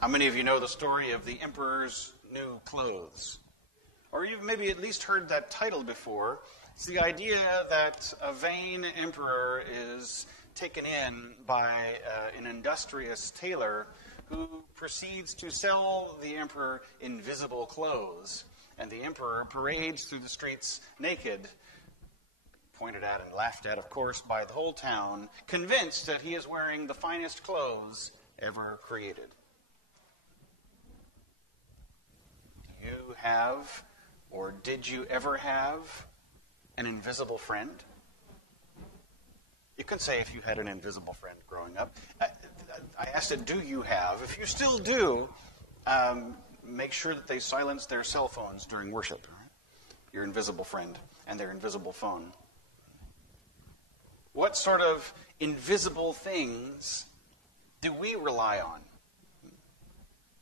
How many of you know the story of the emperor's new clothes? Or you've maybe at least heard that title before. It's the idea that a vain emperor is taken in by an industrious tailor who proceeds to sell the emperor invisible clothes. And the emperor parades through the streets naked, pointed at and laughed at, of course, by the whole town, convinced that he is wearing the finest clothes ever created. Do you have, or did you ever have, an invisible friend? You can say if you had an invisible friend growing up. I asked it, do you have? If you still do, make sure that they silence their cell phones during worship. Your invisible friend and their invisible phone. What sort of invisible things do we rely on?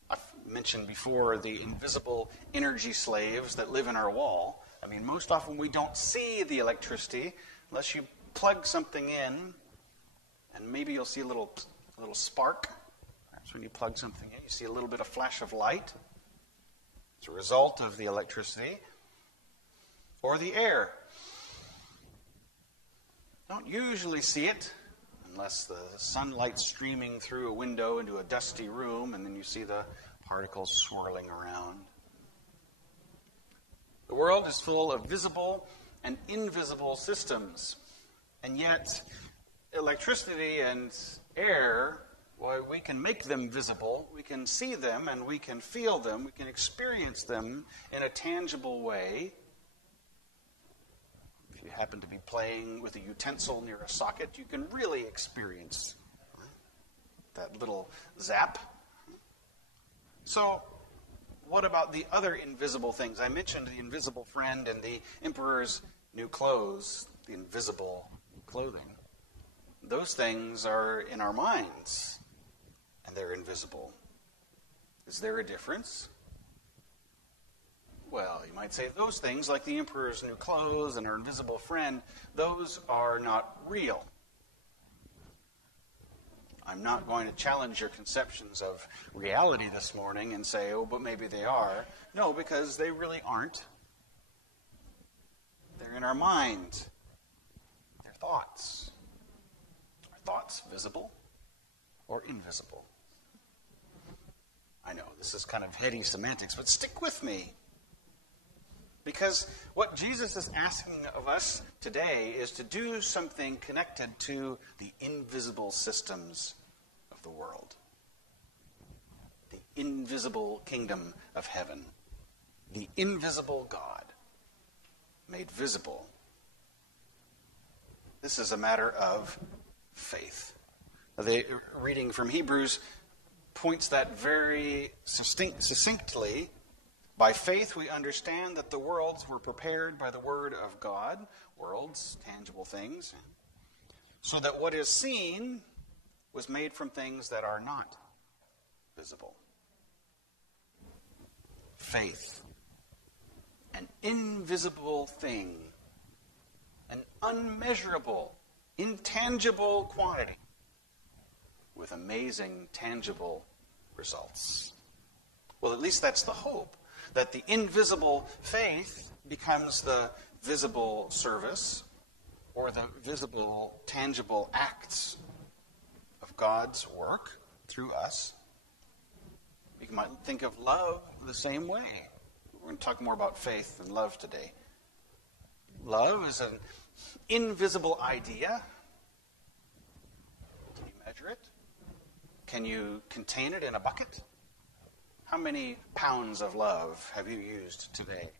I've mentioned before the invisible energy slaves that live in our wall. I mean, most often we don't see the electricity unless you plug something in, and maybe you'll see a little spark. Perhaps when you plug something in, you see a little bit of flash of light. It's a result of the electricity or the air. Don't usually see it unless the sunlight's streaming through a window into a dusty room, and then you see the particles swirling around. The world is full of visible and invisible systems, and yet electricity and air, well, we can make them visible, we can see them, and we can feel them, we can experience them in a tangible way. If you happen to be playing with a utensil near a socket, you can really experience that little zap. So, what about the other invisible things? I mentioned the invisible friend and the emperor's new clothes, the invisible clothing. Those things are in our minds, and they're invisible. Is there a difference? Well, you might say those things, like the emperor's new clothes and our invisible friend, those are not real. I'm not going to challenge your conceptions of reality this morning and say, oh, but maybe they are. No, because they really aren't. They're in our mind. They're thoughts. Are thoughts visible or invisible? I know, this is kind of heady semantics, but stick with me. Because what Jesus is asking of us today is to do something connected to the invisible systems of the world. The invisible kingdom of heaven. The invisible God made visible. This is a matter of faith. The reading from Hebrews points that very succinctly. By faith, we understand that the worlds were prepared by the word of God, worlds, tangible things, so that what is seen was made from things that are not visible. Faith, an invisible thing, an unmeasurable, intangible quantity with amazing, tangible results. Well, at least that's the hope. That the invisible faith becomes the visible service or the visible, tangible acts of God's work through us. You might think of love the same way. We're going to talk more about faith and love today. Love is an invisible idea. Can you measure it? Can you contain it in a bucket? How many pounds of love have you used today?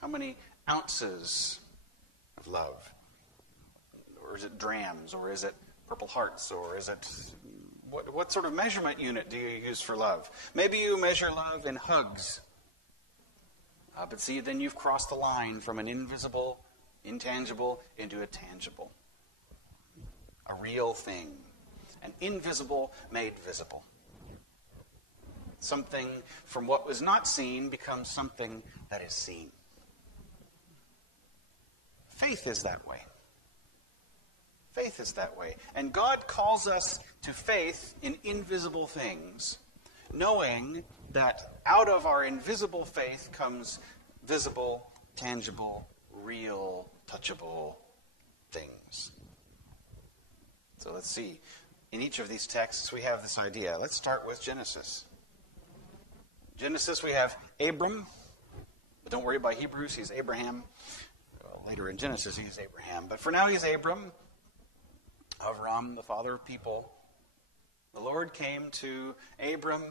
How many ounces of love? Or is it drams? Or is it Purple Hearts? Or is it... What sort of measurement unit do you use for love? Maybe you measure love in hugs. But see, then you've crossed the line from an invisible, intangible, into a tangible. A real thing. An invisible made visible. Something from what was not seen becomes something that is seen. Faith is that way. Faith is that way. And God calls us to faith in invisible things. knowing that out of our invisible faith comes visible, tangible, real, touchable things. So let's see. In each of these texts, we have this idea. Let's start with Genesis. Genesis, we have Abram. But don't worry about Hebrews, he's Abraham. Well, later in Genesis, he's Abraham. But for now, he's Abram. Avram, the father of people. The Lord came to Abram.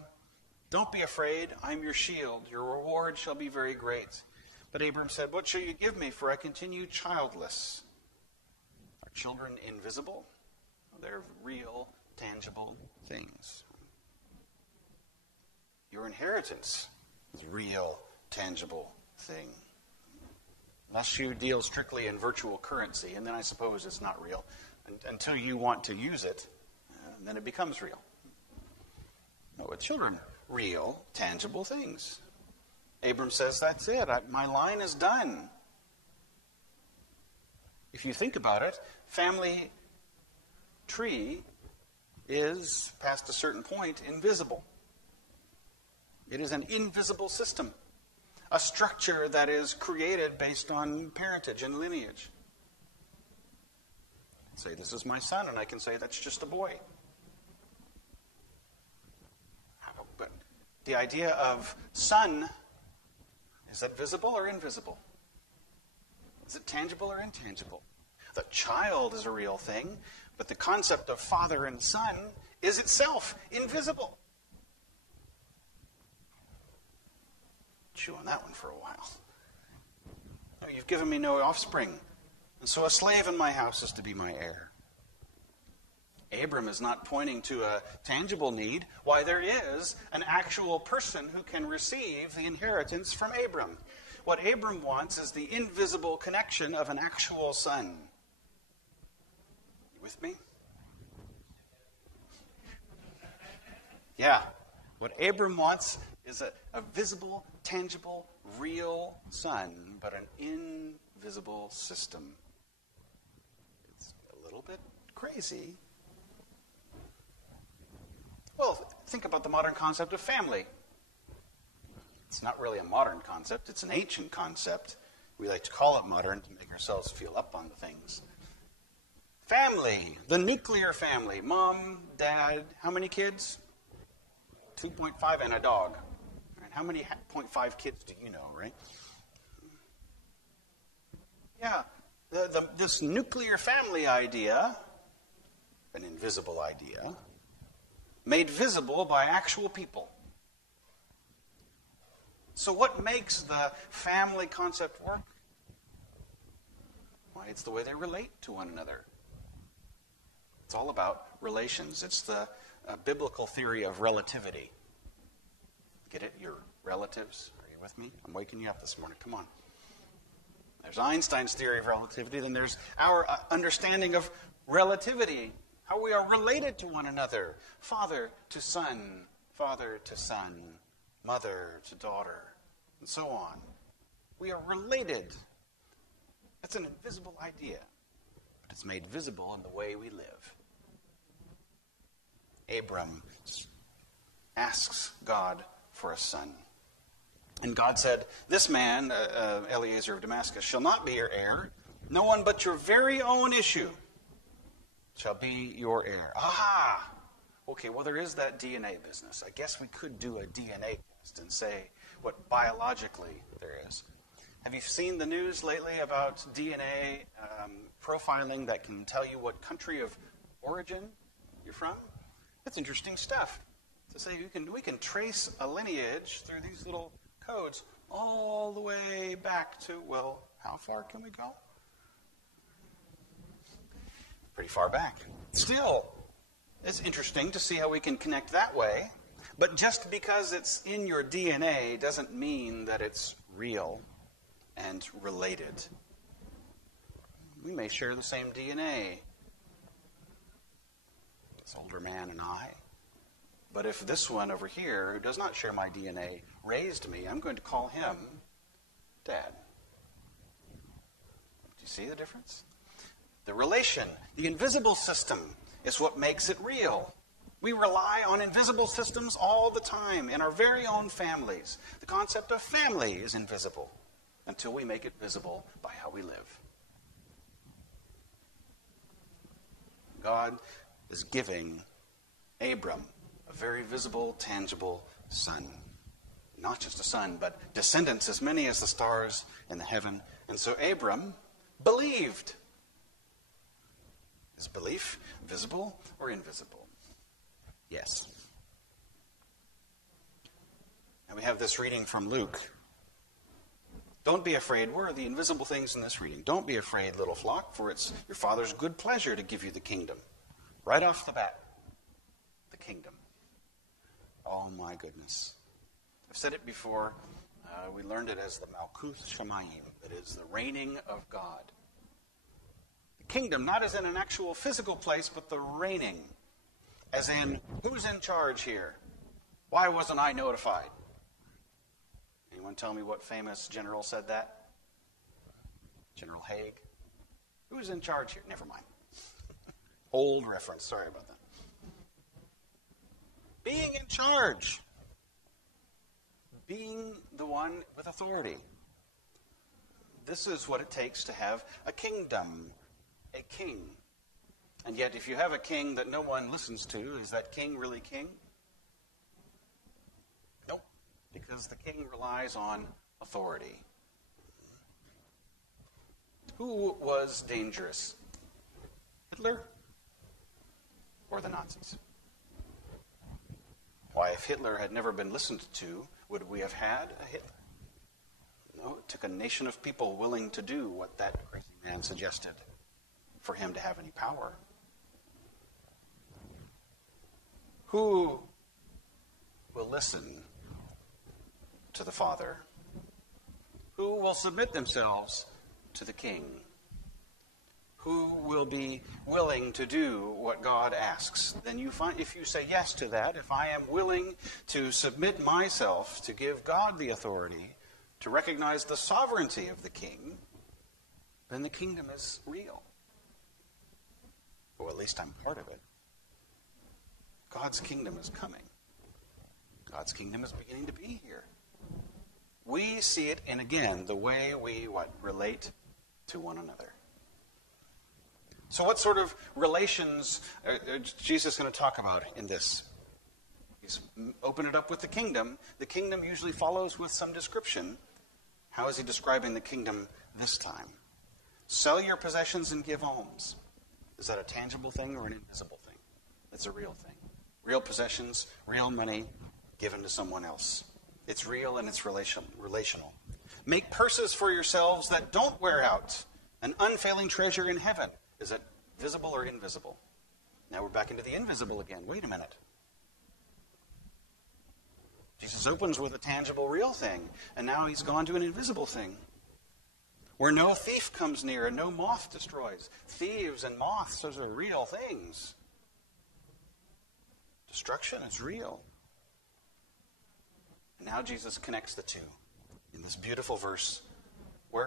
Don't be afraid, I'm your shield. Your reward shall be very great. But Abram said, what shall you give me, for I continue childless? Are children invisible? They're real, tangible things. Your inheritance is a real, tangible thing. Unless you deal strictly in virtual currency, and then I suppose it's not real. Until you want to use it, then it becomes real. No, with children, real, tangible things. Abram says, that's it. My line is done. If you think about it, family tree is, past a certain point, invisible. It is an invisible system, a structure that is created based on parentage and lineage. Say, this is my son, and I can say, that's just a boy. But the idea of son, is that visible or invisible? Is it tangible or intangible? The child is a real thing, but the concept of father and son is itself invisible. Chew on that one for a while. Oh, you've given me no offspring, and so a slave in my house is to be my heir. Abram is not pointing to a tangible need. Why, there is an actual person who can receive the inheritance from Abram. What Abram wants is the invisible connection of an actual son. You with me? Yeah. What Abram wants is a visible, tangible, real son, but an invisible system. It's a little bit crazy. Well, think about the modern concept of family. It's not really a modern concept. It's an ancient concept. We like to call it modern to make ourselves feel up on the things. Family, the nuclear family. Mom, dad, how many kids? 2.5 and a dog. Right? How many 0.5 kids do you know, right? Yeah, this nuclear family idea, an invisible idea, made visible by actual people. So what makes the family concept work? Why, it's the way they relate to one another. It's all about relations. It's the biblical theory of relativity. Get it? Your relatives? Are you with me? I'm waking you up this morning. Come on. There's Einstein's theory of relativity. Then there's our understanding of relativity. How we are related to one another. Father to son, mother to daughter, and so on. We are related. That's an invisible idea, but it's made visible in the way we live. Abram asks God for a son. And God said, this man, Eliezer of Damascus, shall not be your heir. No one but your very own issue shall be your heir. Aha! Okay, well, there is that DNA business. I guess we could do a DNA test and say what biologically there is. Have you seen the news lately about DNA profiling that can tell you what country of origin you're from? That's interesting stuff. To say we can trace a lineage through these little codes all the way back to, well, how far can we go? Pretty far back. Still, it's interesting to see how we can connect that way. But just because it's in your DNA doesn't mean that it's real and related. We may share the same DNA, this older man and I. But if this one over here, who does not share my DNA, raised me, I'm going to call him Dad. Do you see the difference? The relation, the invisible system, is what makes it real. We rely on invisible systems all the time in our very own families. The concept of family is invisible until we make it visible by how we live. God is giving Abram a very visible, tangible son. Not just a son, but descendants as many as the stars in the heaven. And so Abram believed. Is belief visible or invisible? Yes. And we have this reading from Luke. Don't be afraid. Where are the invisible things in this reading? Don't be afraid, little flock, for it's your Father's good pleasure to give you the kingdom. Right off the bat, the kingdom. Oh my goodness. I've said it before. We learned it as the Malkuth Shamayim. It is the reigning of God. The kingdom, not as in an actual physical place, but the reigning. As in, who's in charge here? Why wasn't I notified? Anyone tell me what famous general said that? General Haig? Who's in charge here? Never mind. Old reference. Sorry about that. Being in charge. Being the one with authority. This is what it takes to have a kingdom, a king. And yet, if you have a king that no one listens to, is that king really king? Nope, because the king relies on authority. Who was dangerous? Hitler or the Nazis? Why, if Hitler had never been listened to, would we have had a Hitler? No, it took a nation of people willing to do what that crazy man suggested for him to have any power. Who will listen to the Father? Who will submit themselves to the King? Who will be willing to do what God asks? Then you find, if you say yes to that, if I am willing to submit myself to give God the authority, to recognize the sovereignty of the King, then the kingdom is real. Or at least I'm part of it. God's kingdom is coming. God's kingdom is beginning to be here. We see it in, again, the way we relate to one another. So what sort of relations is Jesus going to talk about in this? He's opened it up with the kingdom. The kingdom usually follows with some description. How is he describing the kingdom this time? Sell your possessions and give alms. Is that a tangible thing or an invisible thing? It's a real thing. Real possessions, real money given to someone else. It's real and it's relational. Make purses for yourselves that don't wear out, an unfailing treasure in heaven. Is it visible or invisible? Now we're back into the invisible again. Wait a minute. Jesus opens with a tangible, real thing, and now he's gone to an invisible thing. Where no thief comes near and no moth destroys. Thieves and moths, those are real things. Destruction is real. And now Jesus connects the two in this beautiful verse.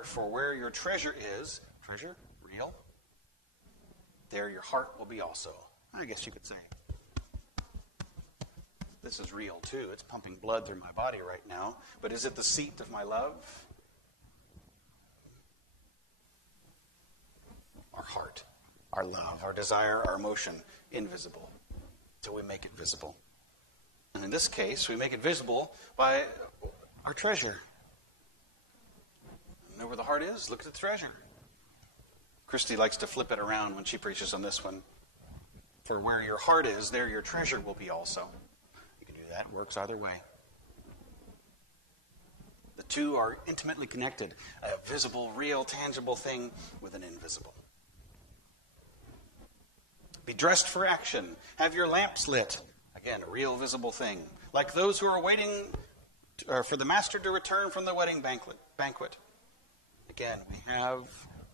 For where your treasure is, treasure, real, there your heart will be also. I guess you could say. This is real too. It's pumping blood through my body right now. But is it the seat of my love? Our heart, our love, our desire, our emotion, invisible. Till we make it visible. And in this case, we make it visible by our treasure. You know where the heart is? Look at the treasure. Christy likes to flip it around when she preaches on this one. For where your heart is, there your treasure will be also. You can do that. It works either way. The two are intimately connected. A visible, real, tangible thing with an invisible. Be dressed for action. Have your lamps lit. Again, a real, visible thing. Like those who are waiting for the master to return from the wedding banquet. Again, we have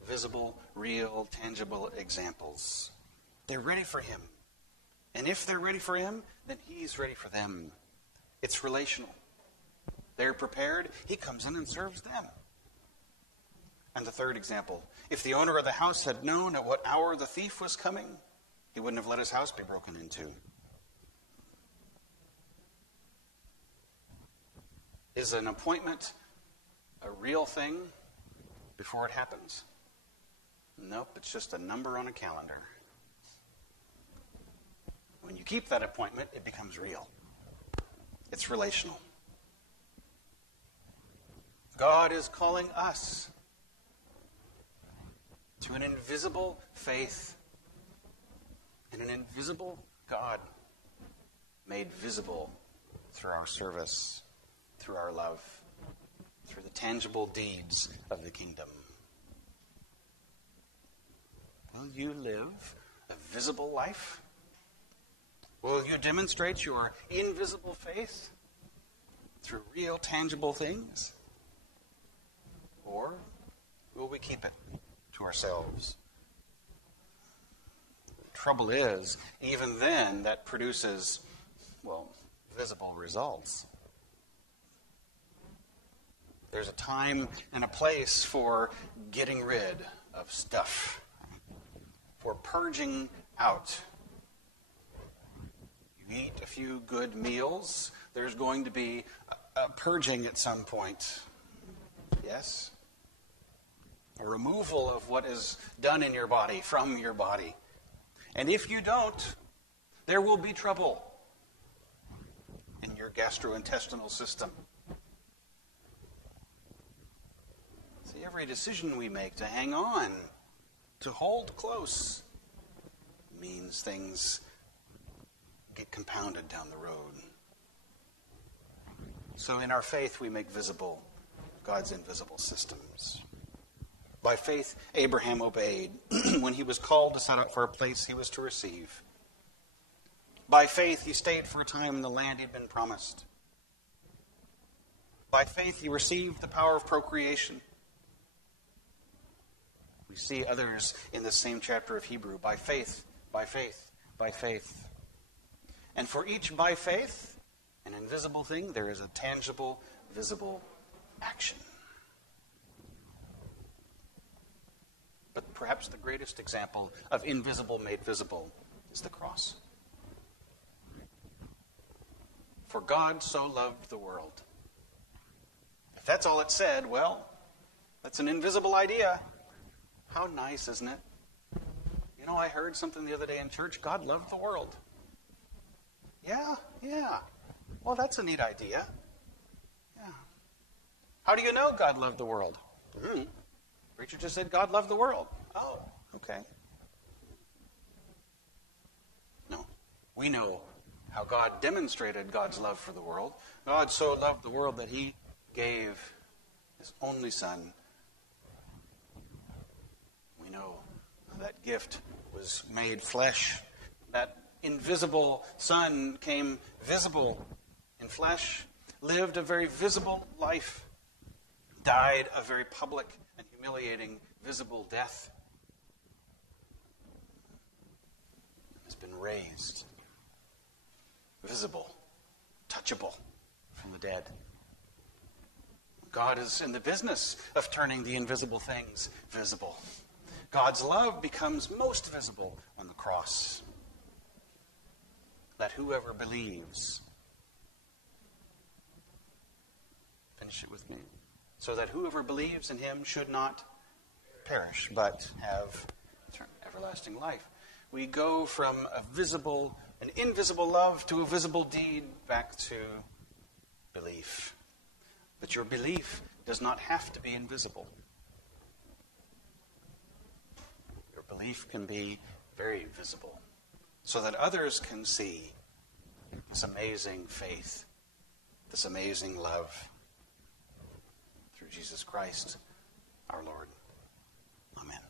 visible, real, tangible examples. They're ready for him. And if they're ready for him, then he's ready for them. It's relational. They're prepared. He comes in and serves them. And the third example. If the owner of the house had known at what hour the thief was coming, he wouldn't have let his house be broken into. Is an appointment a real thing before it happens? Nope, it's just a number on a calendar. When you keep that appointment, it becomes real. It's relational. God is calling us to an invisible faith in an invisible God made visible through our service, through our love, through the tangible deeds of the kingdom. Will you live a visible life? Will you demonstrate your invisible faith through real, tangible things? Or will we keep it to ourselves? The trouble is, even then, that produces, visible results. There's a time and a place for getting rid of stuff, for purging out. You eat a few good meals, there's going to be a purging at some point. Yes? A removal of what is done in your body, from your body. And if you don't, there will be trouble in your gastrointestinal system. See, every decision we make to hang on, to hold close, means things get compounded down the road. So in our faith, we make visible God's invisible systems. By faith, Abraham obeyed when he was called to set out for a place he was to receive. By faith, he stayed for a time in the land he'd been promised. By faith, he received the power of procreation. We see others in the same chapter of Hebrew. By faith, by faith, by faith. And for each by faith, an invisible thing, there is a tangible, visible action. But perhaps the greatest example of invisible made visible is the cross. For God so loved the world. If that's all it said, that's an invisible idea. How nice, isn't it? I heard something the other day in church. God loved the world. Yeah. Well, that's a neat idea. Yeah. How do you know God loved the world? Preacher just said God loved the world. Oh, okay. No. We know how God demonstrated God's love for the world. God so loved the world that he gave his only Son. We know that gift was made flesh. That invisible Son came visible in flesh, lived a very visible life, died a very public and humiliating, visible death, has been raised, visible, touchable from the dead. God is in the business of turning the invisible things visible. God's love becomes most visible on the cross. That whoever believes, finish it with me, so that whoever believes in him should not perish, but have everlasting life. We go from an invisible love to a visible deed back to belief. But your belief does not have to be invisible. Your belief can be very visible, so that others can see this amazing faith, this amazing love through Jesus Christ, our Lord. Amen.